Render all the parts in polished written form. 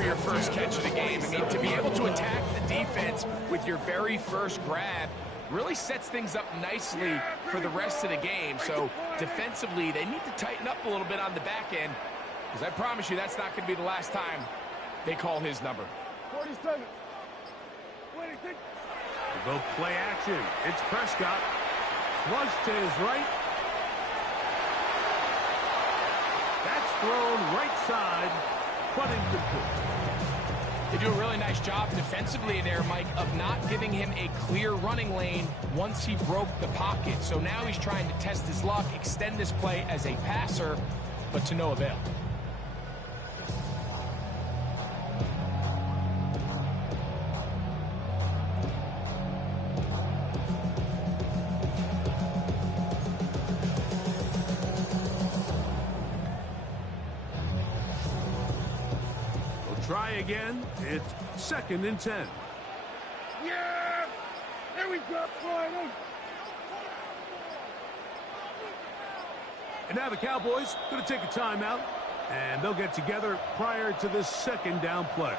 for your first catch of the game. I mean, to be able to attack the defense with your very first grab really sets things up nicely for the rest of the game. So defensively, they need to tighten up a little bit on the back end, because I promise you that's not going to be the last time they call his number. 40 seconds. We'll go play action. It's Prescott. Flush to his right. That's thrown right side, but incomplete. They do a really nice job defensively there, Mike, of not giving him a clear running lane once he broke the pocket. So now he's trying to test his luck, extend this play as a passer, but to no avail. Try again. It's 2nd and 10. Yeah! There we go, Friday. And now the Cowboys going to take a timeout, and they'll get together prior to this 2nd down play.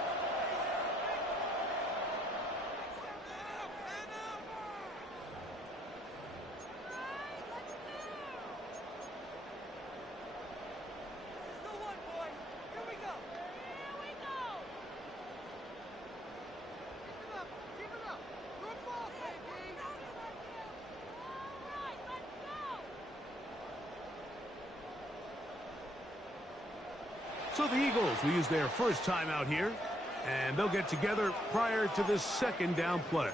So the Eagles will use their first timeout here, and they'll get together prior to this 2nd down play.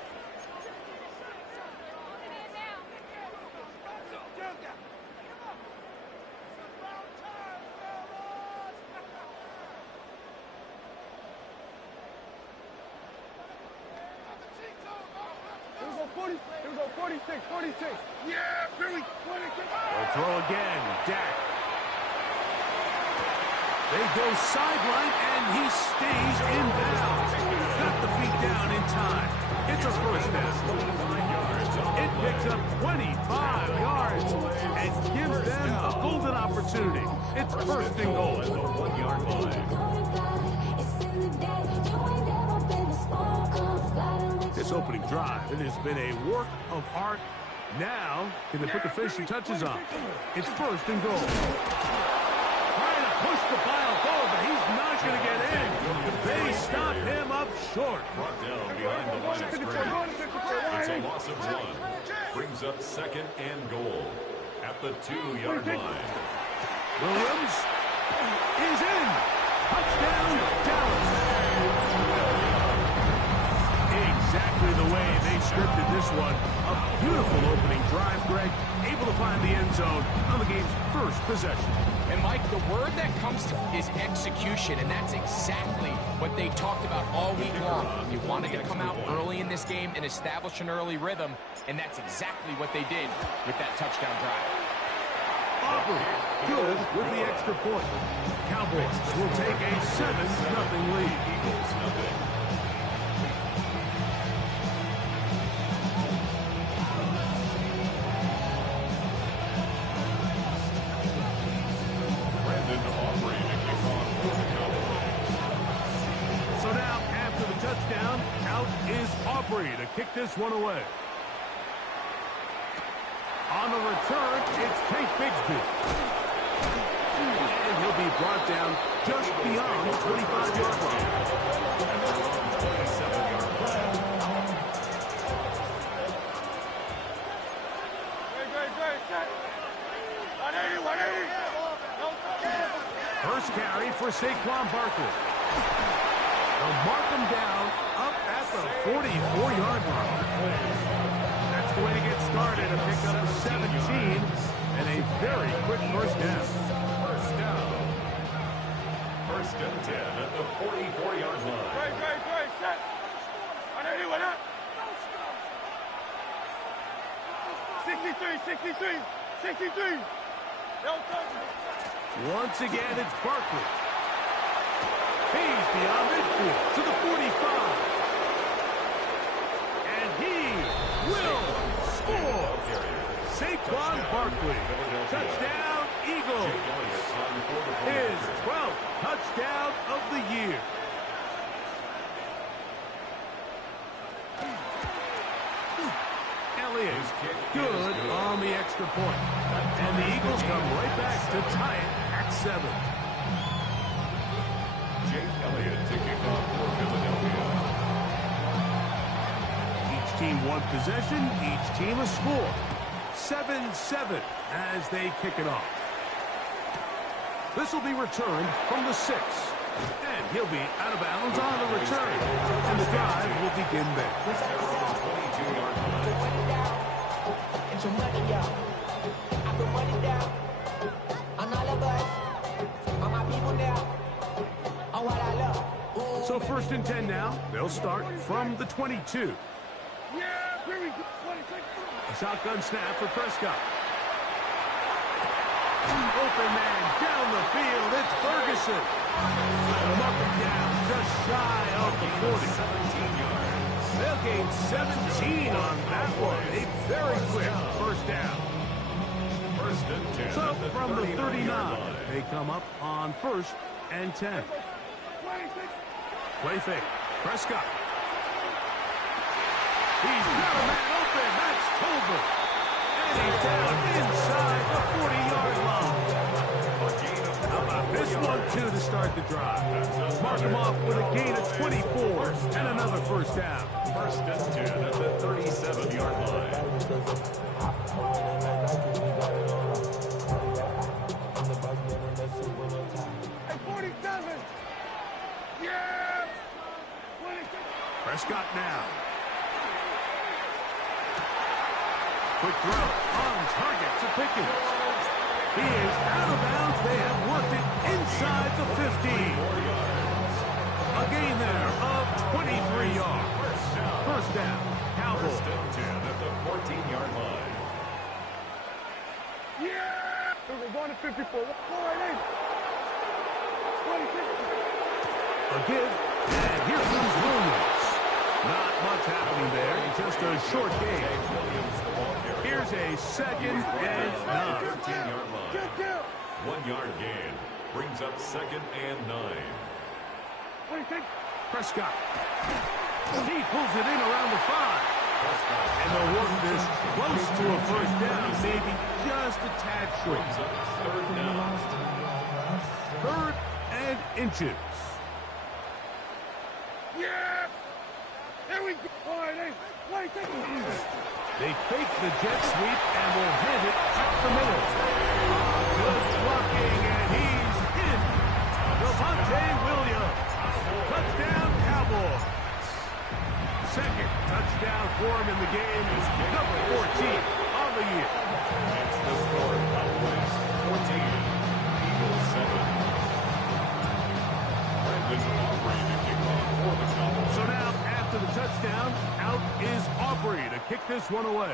Here we go, 46. Yeah, Billy, 46. They'll throw again. Dak. They go sideline, and he stays in bounds. Got the feet down in time. It's a first down. It picks up 25 yards and gives them a golden opportunity. It's 1st and goal. 1-yard line. This opening drive, it has been a work of art. Now, can they put the finishing touches on? It's 1st and goal. Push the pile forward, but he's not going to get in. They stop him up short. Brought down behind the line of scrimmage. It's a loss of 1. Brings up 2nd and goal at the 2-yard line. Williams is in. Touchdown, Dallas. Exactly the way they scripted this one. A beautiful opening drive, Greg. Able to find the end zone on the game's first possession. And, Mike, the word that comes to is execution, and that's exactly what they talked about all week long. You wanted to come out early in this game and establish an early rhythm, and that's exactly what they did with that touchdown drive. Auburn good with the extra point. Cowboys will take a 7-0 lead. Eagles nothing. Aubrey to kick this one away. On the return, it's Tank Bigsby. And he'll be brought down just beyond the 25-yard line. First carry for Saquon Barkley. They'll mark him down up at the 44-yard line. That's the way to get started. A pickup of 17 and a very quick first down. First down. 1st and 10 at the 44-yard line. Great, set. On anyone up. 63. Once again, it's Barkley. He's beyond midfield to the 45. And he will score. Saquon Barkley. Touchdown, Eagles. His 12th touchdown of the year. extra point. And the Eagles come right back to tie it at 7. Jake Elliott to kick off for Philadelphia. Each team one possession, each team a score. 7-7 as they kick it off. This will be returned from the 6. And he'll be out of bounds on the return. And the drive will begin there. 22-yard line. Get your money up. I put money down on all of us, on my people now, on what I love. Ooh, So 1st and 10 now. They'll start from the 22. Yeah, here we go. 26. A shotgun snap for Prescott. Open man down the field. It's Ferguson. Up and down, just shy of the 40. 17 yards. They'll gain 17 on that one. A very quick first down. 1st and 10. So at the from the 39-yard 39, line. they come up on 1st and 10. 26. Play fake. Prescott. He's got a man open. That's Tolbert. And he's down inside the 40-yard line. How about this one, too, to start the drive? Mark him off with a gain of 24 and another first down. 1st and 10 at the 37-yard line. Hey, 47. Yeah. 26. Prescott now. Quick throw on target to Pickens. He is out of bounds. They have worked it inside the 15. A gain there of 23 yards. First down, Cowboys. 1st and 10 at the 14-yard line. Yeah. We're going to 54. 4-8. 26. A give, and here comes Williams. Not much happening there, just a short gain. Williams, the ball carrier. Here's a 2nd and 9. 13-yard line. Get down. 1-yard gain. Brings up 2nd and 9. 26. Prescott. He pulls it in around the 5. And they'll work this close to a first down, maybe just a tad short. Brings up 3rd down. 3rd and inches. Yeah. Here we go. 4-8. 26. They fake the jet sweep and will hand it up the middle. Good blocking, and he's in. Devontae Williams. Touchdown, Cowboys. 2nd touchdown for him in the game is number 14 on the year. It's the score. Cowboys 14. Eagles 7. Brandon Aubrey to kick off for the Cowboys. So now, after the touchdown, out is Aubrey to kick this one away.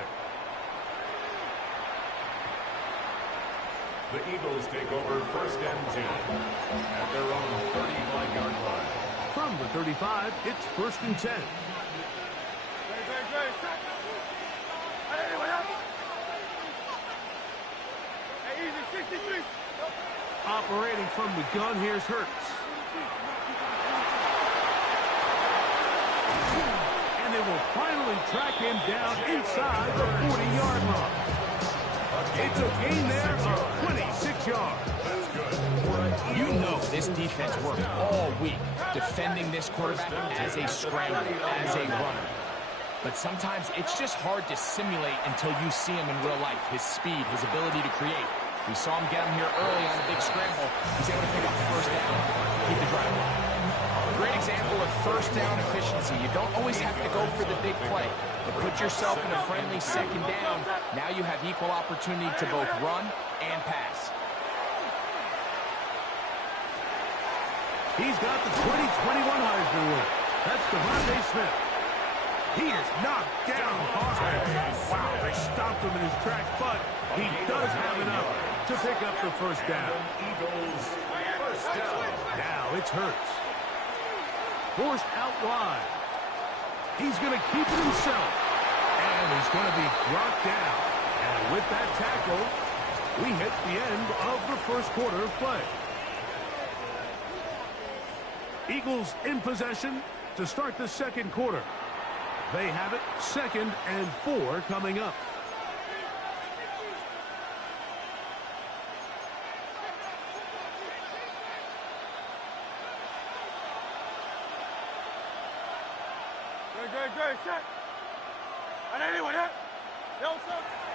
The Eagles take over 1st and 10 at their own 35-yard line. From the 35, it's 1st and 10. Hey, what happened? Hey, easy. 63. Operating from the gun, here's Hurts. And they will finally track him down inside the 40-yard line. It's a gain there of 26 yards. You know this defense worked all week defending this quarterback as a scrambler, as a runner. But sometimes it's just hard to simulate until you see him in real life. His speed, his ability to create. We saw him get him here early on a big scramble. He's able to pick up the first down, keep the drive alive. A great example of first down efficiency. You don't always have to go for the big play, but put yourself in a friendly 2nd down. Now you have equal opportunity to both run and pass. He's got the 2021 Heisman winner. That's Devontae Smith. He is knocked down hard. Wow, they stopped him in his tracks, but he does have enough to pick up the first down. Eagles 1st down. Now it's Hurts. Forced out wide. He's going to keep it himself. And he's going to be brought down. And with that tackle, we hit the end of the first quarter of play. Eagles in possession to start the second quarter. They have it 2nd and 4 coming up. Good, set.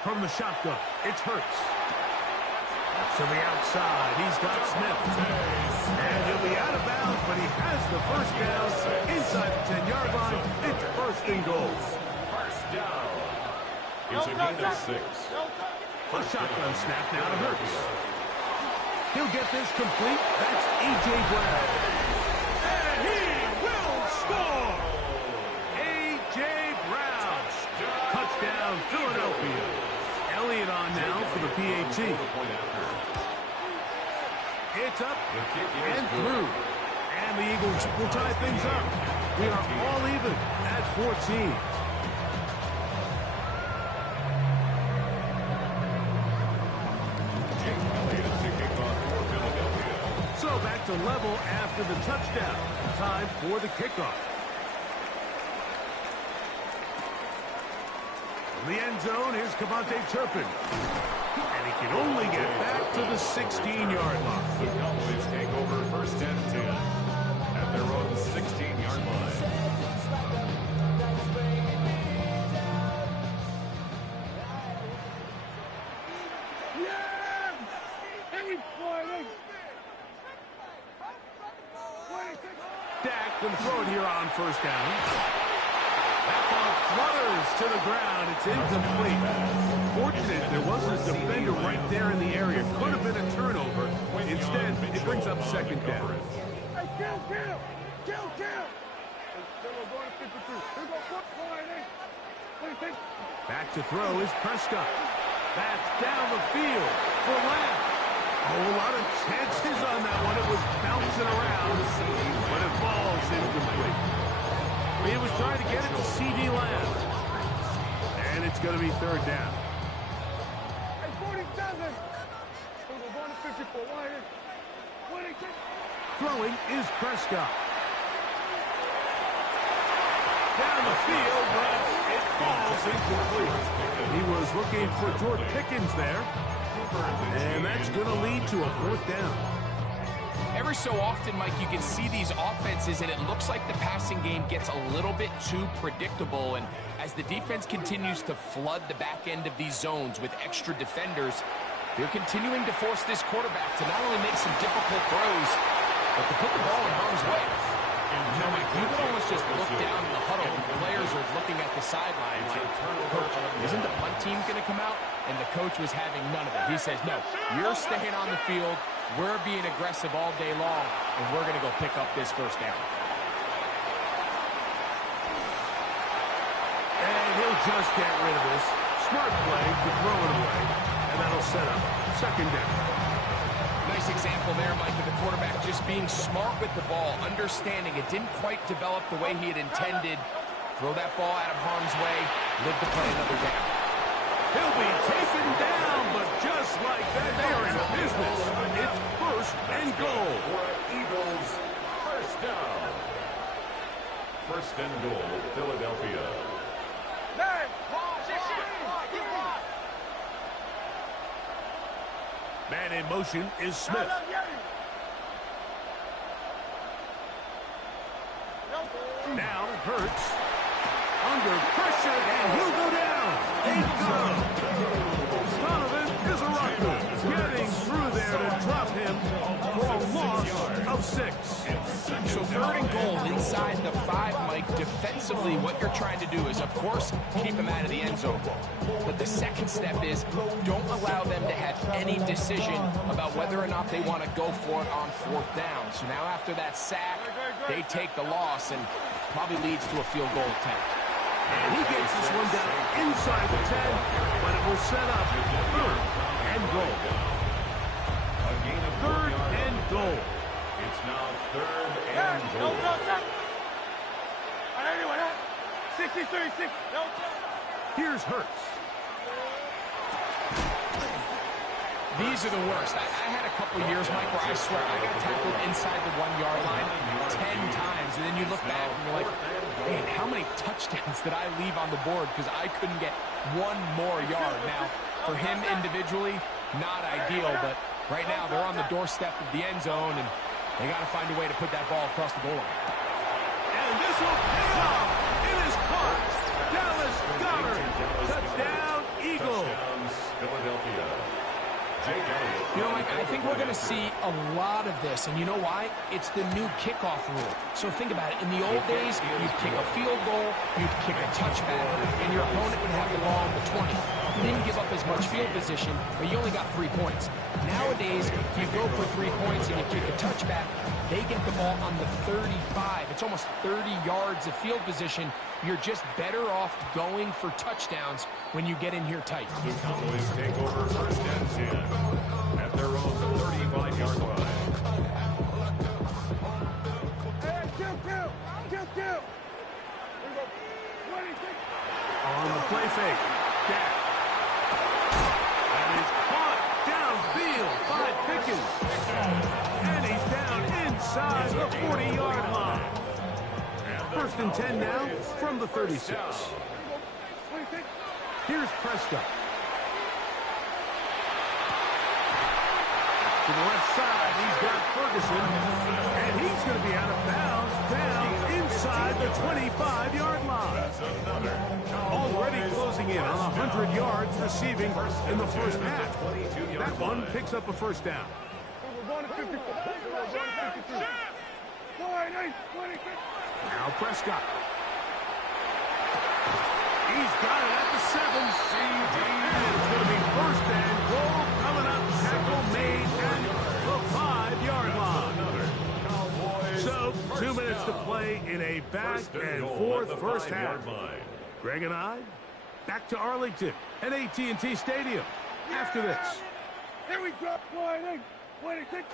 From the shotgun, it's Hurts. To the outside, he's got Smith. And he'll be out of bounds, but he has the first down inside the 10-yard line. It's first and goal. First down. It's a gain of 6. A shotgun snap now to Hurts. He'll get this complete. That's A.J. Brown. And he will score! A.J. Brown. Touchdown, Philadelphia. Elliott on now for the PAT. It's up and through. And the Eagles will tie things up. We are all even at 14. So back to level after the touchdown. Time for the kickoff. In the end zone, here's Kevontae Turpin. And he can only get back to the 16-yard line. The Cowboys take over first and 10 at their own 16-yard line. Dak going to throw it here on first down. That ball flutters to the ground. It's incomplete. Fortunate there wasn't a defender right there in the area. Could have been a turnover. Instead, it brings up second down. Back to throw is Prescott. That's down the field for Lamb. Oh, a lot of chances on that one. It was bouncing around, but it falls incomplete. He was trying to get it to C.D. Lamb. And it's going to be third down. Throwing is Prescott. Down the field, but it falls incomplete. He was looking for George Pickens there. And that's going to lead to a fourth down. Every so often, Mike, you can see these offenses, and it looks like the passing game gets a little bit too predictable. And as the defense continues to flood the back end of these zones with extra defenders, they're continuing to force this quarterback to not only make some difficult throws, but to put the ball in harm's way. You know, Mike, you could almost just look down in the huddle and the players are looking at the sideline like, Coach, isn't the punt team going to come out? And the coach was having none of it. He says, no, you're staying on the field. We're being aggressive all day long, and we're going to go pick up this first down. And he'll just get rid of this. Smart play to throw it away, and that'll set up second down. Nice example there, Mike, of the quarterback just being smart with the ball, understanding it didn't quite develop the way he had intended. Throw that ball out of harm's way, live to play another down. He'll be taken down, but just like that, they are in business. It's first and goal. For Eagles, first down. First and goal, Philadelphia. Man in motion is Smith. Now Hurts under pressure, and he'll go down. Donovan is a rocker, getting through there to drop him for a loss of 6. So third and goal inside the 5, Mike. Defensively, what you're trying to do is, of course, keep him out of the end zone. But the second step is don't allow them to have any decision about whether or not they want to go for it on fourth down. So now after that sack, they take the loss and probably leads to a field goal attempt. And he gets this one down inside the 10, but it will set up third and goal. A gain of 4 Third yards. and goal. It's now third and goal. Here's Hurts. These are the worst. I had a couple years, Mike, where I swear I got tackled inside the 1-yard line 10 times. And then you look back and you're like, man, how many touchdowns did I leave on the board because I couldn't get one more yard? Now, for him individually, not ideal, but right now they're on the doorstep of the end zone, and they got to find a way to put that ball across the goal line. And this will pay off in It is caught. Dallas Goedert. Touchdown, Eagles. Touchdowns, Philadelphia. Jake Elliott. You know, Mike, I think we're going to see a lot of this, and you know why? It's the new kickoff rule. So think about it. In the old days, you'd kick a field goal, you'd kick a touchback, and your opponent would have the ball on the 20. You didn't give up as much field position, but you only got 3 points. Nowadays, you go for 3 points and you kick a touchback, they get the ball on the 35. It's almost 30 yards of field position. You're just better off going for touchdowns when you get in here tight. The Cowboys take over first and 10 at their own 35-yard line. Hey, kill. Here we go. 26. On the play fake. Dak. And it's caught downfield by Pickens. And he's down inside the 40-yard line. First and 10 now from the 36. 26. Here's Prescott. To the left side, he's got Ferguson. And he's going to be out of bounds down inside the 25-yard line. Already closing in on 100 yards receiving in the first half. That one picks up a first down. We're going to 54. We're going to 52. 26. Now Prescott. He's got it at the 7. And it's going to be first and goal coming up. Tackle made at the 5-yard line. So 2 minutes to play in a back and forth first half. Greg and I back to Arlington at AT&T Stadium after this. Here we go. 26.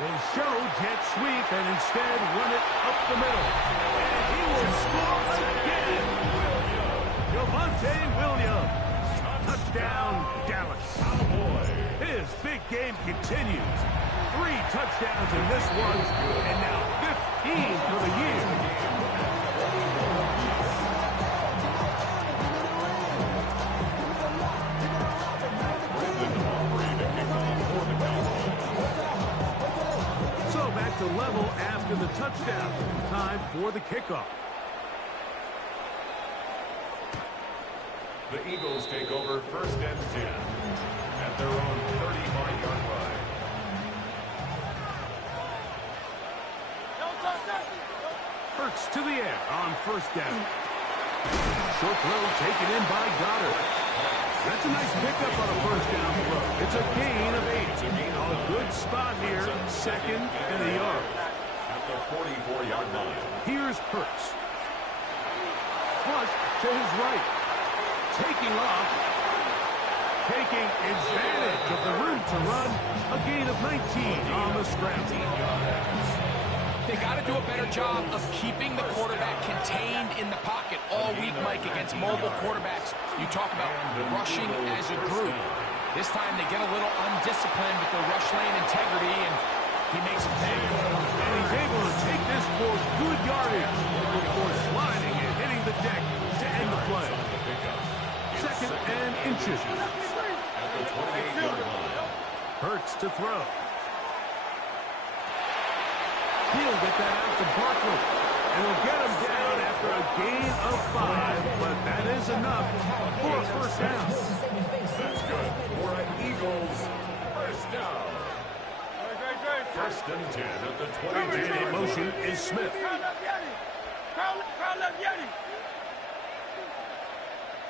They show jet sweep and instead run it up the middle. And he will score again. Javonte Williams. Touchdown, Dallas. His big game continues. 3 touchdowns in this one, and now 15 for the year. Back to level after the touchdown. Time for the kickoff. The Eagles take over first and 10 at their own 35-yard line. Hurts to the air on first down. Short throw taken in by Goddard. That's a nice pickup on a first down throw. It's a gain of 8. A good spot here. Second and a yard. At the 44-yard line. Here's Hurts. Flush to his right. Taking off. Taking advantage of the room to run. A gain of 19 on the scramble. They got to do a better job of keeping the quarterback contained in the pocket all week, Mike, against mobile quarterbacks. You talk about rushing as a group. This time they get a little undisciplined with their rush lane integrity, and he makes a pay. And he's able to take this for good yardage before sliding and hitting the deck to end the play. Second and inches. At the 28-yard line. Hurts to throw. He'll get that out to Barkley. And he'll get him down after a gain of 5, but that is enough for a first down. That's good for an Eagles first down. First and 10 at the 20. And in motion is Smith. Carl left Yeti.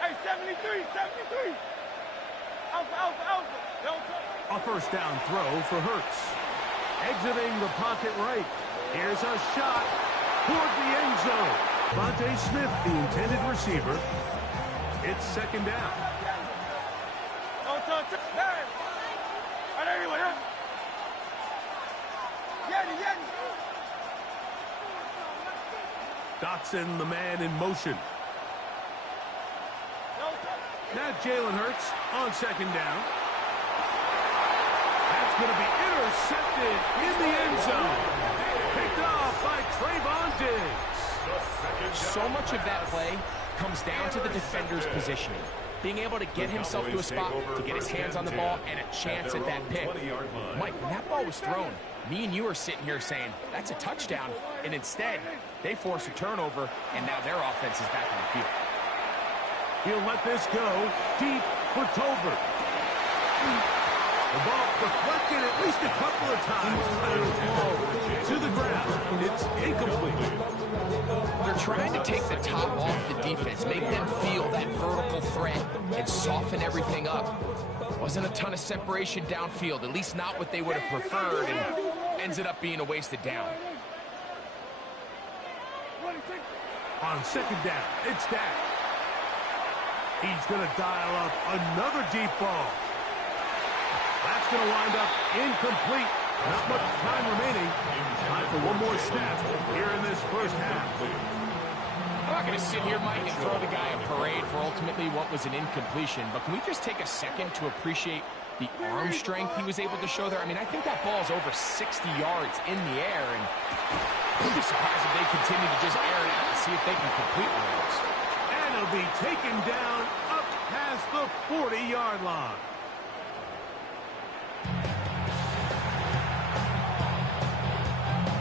Hey, 73. Alpha. A first down throw for Hurts. Exiting the pocket right. Here's a shot toward the end zone. Devontae Smith, the intended receiver. It's second down. Dotson, the man in motion. Now Jalen Hurts on second down. That's going to be intercepted in the end zone. Picked off by Trayvon Diggs. So much of that play comes down to the defender's positioning. Being able to get himself to a spot, to get his hands on the ball, and a chance at that pick. Mike, when that ball was thrown, me and you are sitting here saying, that's a touchdown. And instead, they force a turnover, and now their offense is back on the field. He'll let this go deep for Tolbert. The ball deflected at least a couple of times. To the ground. It's incomplete. They're trying to take the top off the defense, make them feel that vertical threat, and soften everything up. Wasn't a ton of separation downfield, at least not what they would have preferred, and ends up being a wasted down. On second down, it's Dak. He's going to dial up another deep ball. That's going to wind up incomplete. Not much time remaining. Time for one more snap here in this first half. I'm not going to sit here, Mike, and throw the guy a parade for ultimately what was an incompletion, but can we just take a second to appreciate the arm strength he was able to show there? I mean, I think that ball's over 60 yards in the air, and I'd be surprised if they continue to just air it out and see if they can complete one of those. And he'll be taken down up past the 40-yard line.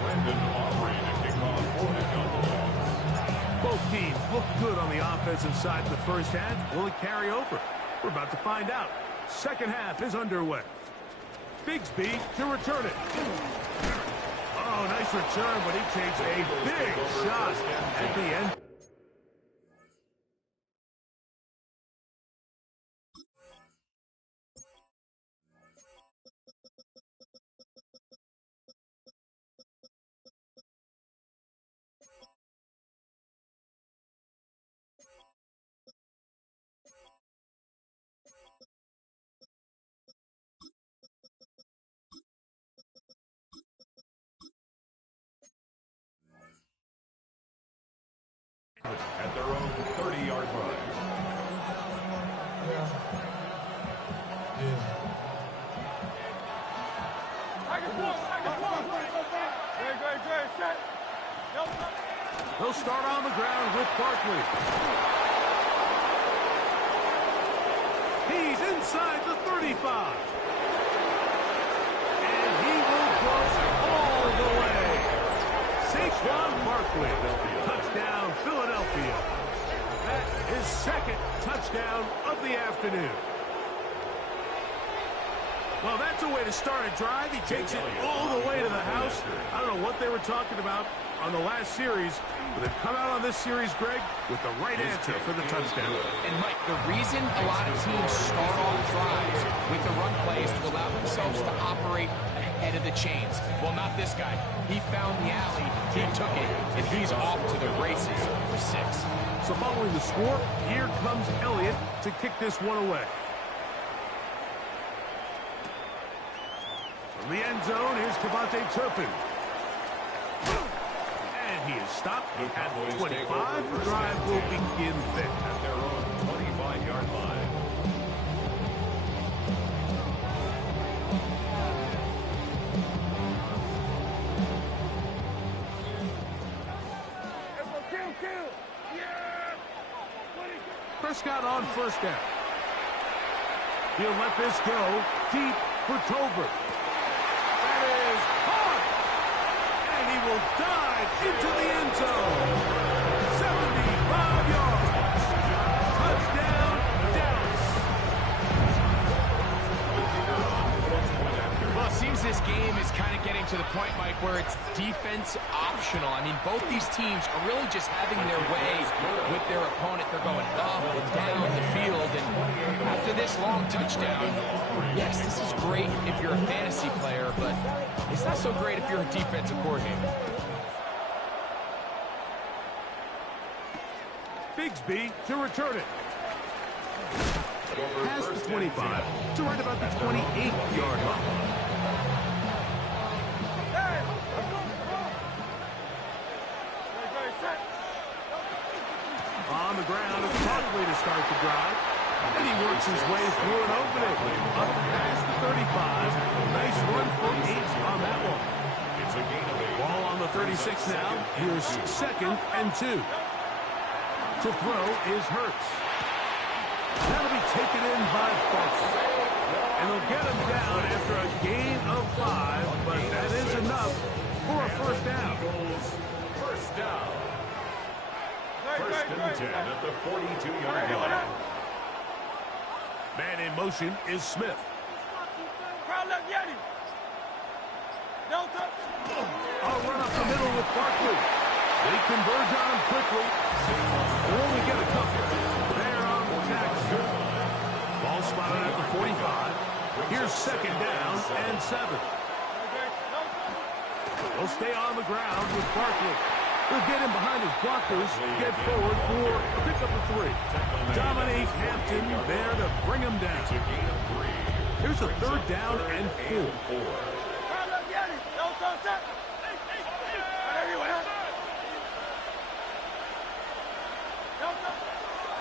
Brendan Aubrey to kick off for the Cowboys. Both teams look good on the offensive side in the first half. Will it carry over? We're about to find out. Second half is underway. Bigsby to return it. Oh, nice return, but he takes a big shot at the end. At their own 30-yard line. They'll start on the ground with Barkley. He's inside the 35. And he will go all the way. Saquon Barkley. Touchdown, Philadelphia. That is second touchdown of the afternoon. Well, that's a way to start a drive. He takes it all the way to the house. I don't know what they were talking about on the last series, but they've come out on this series, Greg, with the right answer for the touchdown. And, Mike, the reason a lot of teams start off drives with the run play is to allow themselves to operate ahead of the chains. Well, not this guy. He found the alley, he took it, and he's off to the races for 6. So following the score, here comes Elliott to kick this one away. From the end zone, here's Kevontae Turpin. And he is stopped at 25. The drive will begin then. At their own 25-yard line. Prescott on first down. He'll let this go deep for Tolbert. That is hard. And he will dive into the end zone. 75 yards. Touchdown, Dallas. Well, it seems this game is kind of getting to the point, Mike, where it's defense optional. I mean, both these teams are really just having their way with their opponent. They're going up and down the field, and after this long touchdown, yes, this is great if you're a fantasy player, but it's not so great if you're a defensive coordinator. Bigsby to return it. Past the 25 to right about the 28-yard line. On the ground, it's Barkley to start the drive. And he works his way through an opening. Up past the 35. Nice run for 8 on that one. It's a gain of 8. Ball on the 36 now. Here's 2nd and 2. To throw is Hurts. That'll be taken in by Barkley. And they'll get him down after a gain of 5, but that is enough for a first down. First down. First and 10 at the 42-yard line. Man in motion is Smith. A run up the middle with Barkley. They converge on him quickly. They'll only get a couple. They're on the tackle. Ball spotted at the 45. Here's second down and 7. They'll stay on the ground with Barkley. They'll get him behind his blockers, get forward for a pickup of 3. Dominique Hampton there to bring him down. Here's a third down and 4.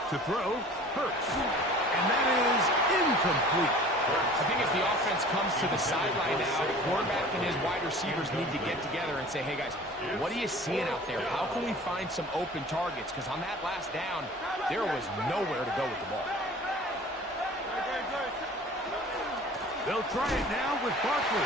To throw, Hurts. And that is incomplete. I think as the offense comes to the sideline now, the quarterback and his wide receivers need to get together and say, hey, guys, what are you seeing out there? How can we find some open targets? Because on that last down, there was nowhere to go with the ball. They'll try it now with Barkley.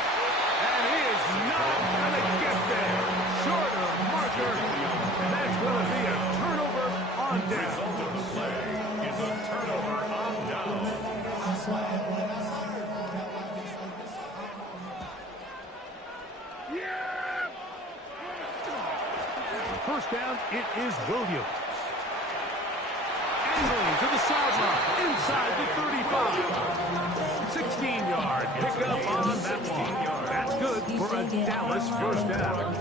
And he is not going to get there. Short of marker. And that's going to be a turnover on down. Result of the play is a turnover on down. First down, it is Williams. Angling to the sideline, inside the 35. 16-yard pickup on that one. That's good for a Dallas first down.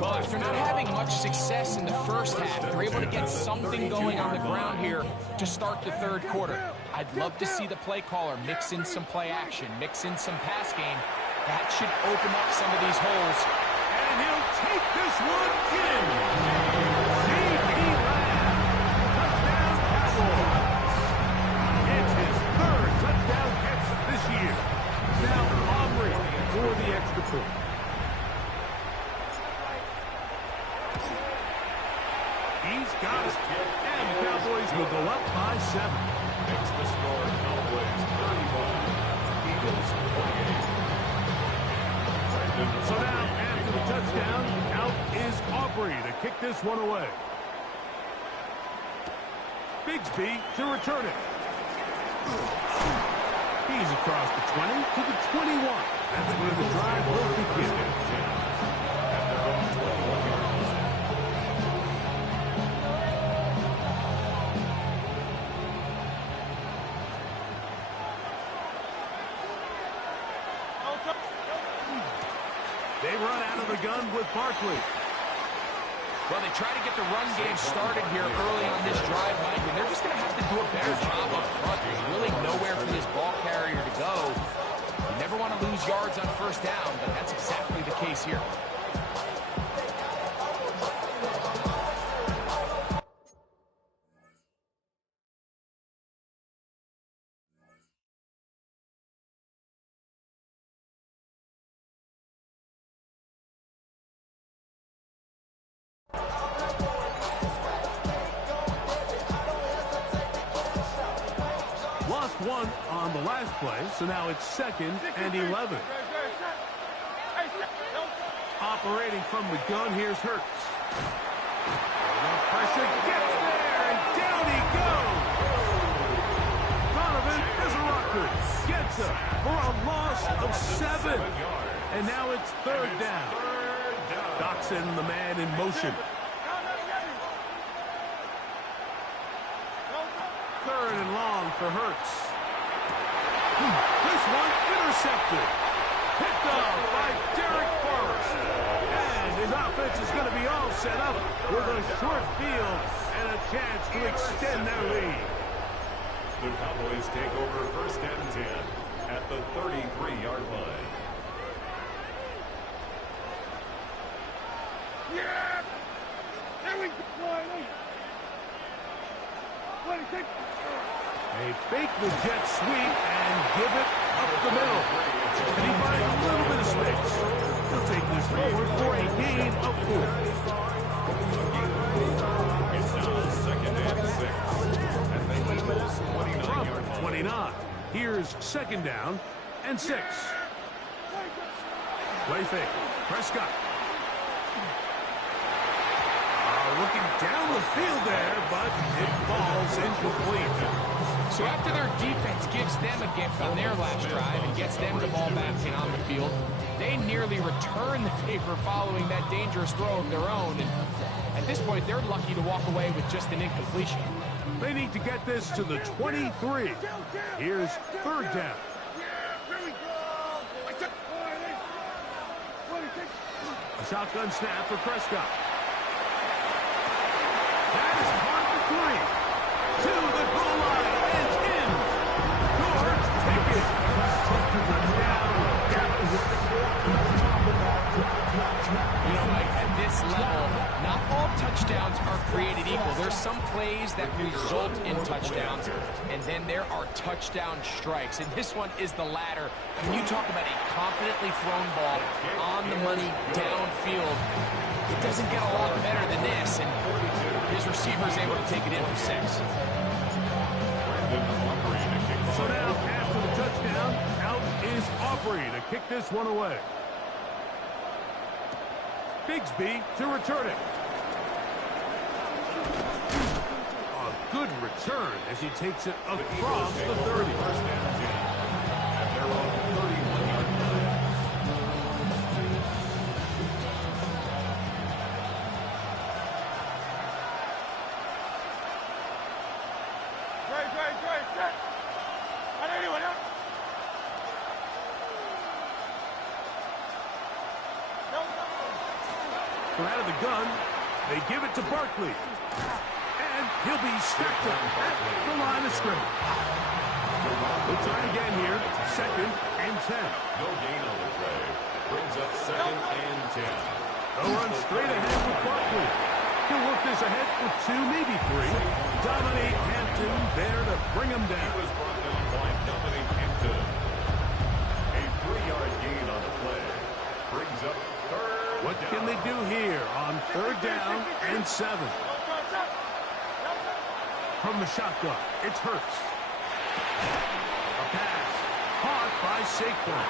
Well, after not having much success in the first half, they're able to get something going on the ground here to start the third quarter. I'd love to see the play caller mix in some play action, mix in some pass game. That should open up some of these holes. And he'll take this one in. C.D. Lamb. Touchdown Cowboys. It's his third touchdown catch this year. Now Aubrey for the extra point. He's got it. And the Cowboys will go up by 7. Makes the score Cowboys 31. Eagles 28. So now, after the touchdown, out is Aubrey to kick this one away. Bigsby to return it. He's across the 20 to the 21. That's where the drive will begin. At their own 21-yard line. They run out of the gun with Barkley. Well, they try to get the run game started here early on this drive, Mike, and they're just going to have to do a better job up front. There's really nowhere for this ball carrier to go. You never want to lose yards on first down, but that's exactly the case here. Lost one on the last play, so now it's 2nd and 11. Operating from the gun, here's Hurts. The pressure gets there, and down he goes. Donovan Izaraku gets up for a loss of 7. And now it's 3rd down. Dotson, the man in motion. 3rd and long for Hurts. This one intercepted. Picked up by Derek Forrest. And his offense is going to be all set up with a short field and a chance to extend their lead. The Cowboys take over 1st and 10 at the 33-yard line. Yeah! There we go! They fake the jet sweep and give it up the middle. And he finds a little bit of space. He'll take this forward for a gain of 4. It's now 2nd and 6 at the Eagles' 29-yard line. From 29, here's second down and 6. Play fake. Prescott. Looking down the field there, but it falls incomplete. So after their defense gives them a gift on their last drive and gets them the ball back and on the field, they nearly return the favor following that dangerous throw of their own. And at this point, they're lucky to walk away with just an incompletion. They need to get this to the 23. Here's third down. A shotgun snap for Prescott. That is caught for 3. To the goal line and in. George Pickens. You know, Mike, at this level, not all touchdowns are created equal. There's some plays that result in touchdowns, and then there are touchdown strikes. And this one is the latter. When you talk about a confidently thrown ball on the money downfield, it doesn't get a lot better than this. And his receiver is able to take it in for 6. So now, after the touchdown, out is Aubrey to kick this one away. Bigsby to return it. A good return as he takes it across the 30. First down 10 at their own 31-yard line. From out of the gun, they give it to Barkley. And he'll be stacked up at the line of scrimmage. We'll try again here. Second and 10. No gain on the play. Brings up second and 10. They'll run straight ahead with Barkley. He'll work this ahead for 2, maybe 3. Dominique Hampton there to bring him down. He was brought down by Dominique Hampton. A 3-yard gain on the play. Brings up third. What can they do here on third down and 7? From the shotgun, it's Hurts. A pass caught by Saquon.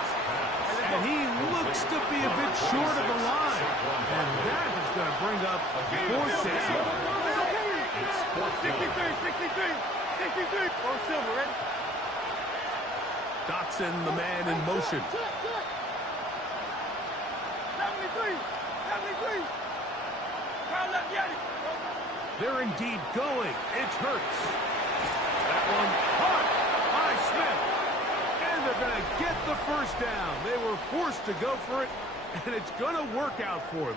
And he looks to be a bit short of the line. And that is going to bring up 4th down. It's 63. Four silver, ready? Dotson, the man in motion. 73. Crown left, get it. They're indeed going. It's Hurts. That one caught by Smith. And they're going to get the first down. They were forced to go for it, and it's going to work out for them.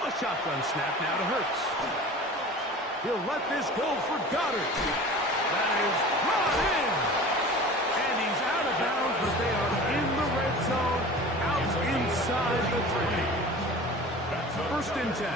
A shotgun snap now to Hurts. He'll let this go for Goddard. That is brought in. And he's out of bounds, but they are in the red zone, out inside the 20. First and 10.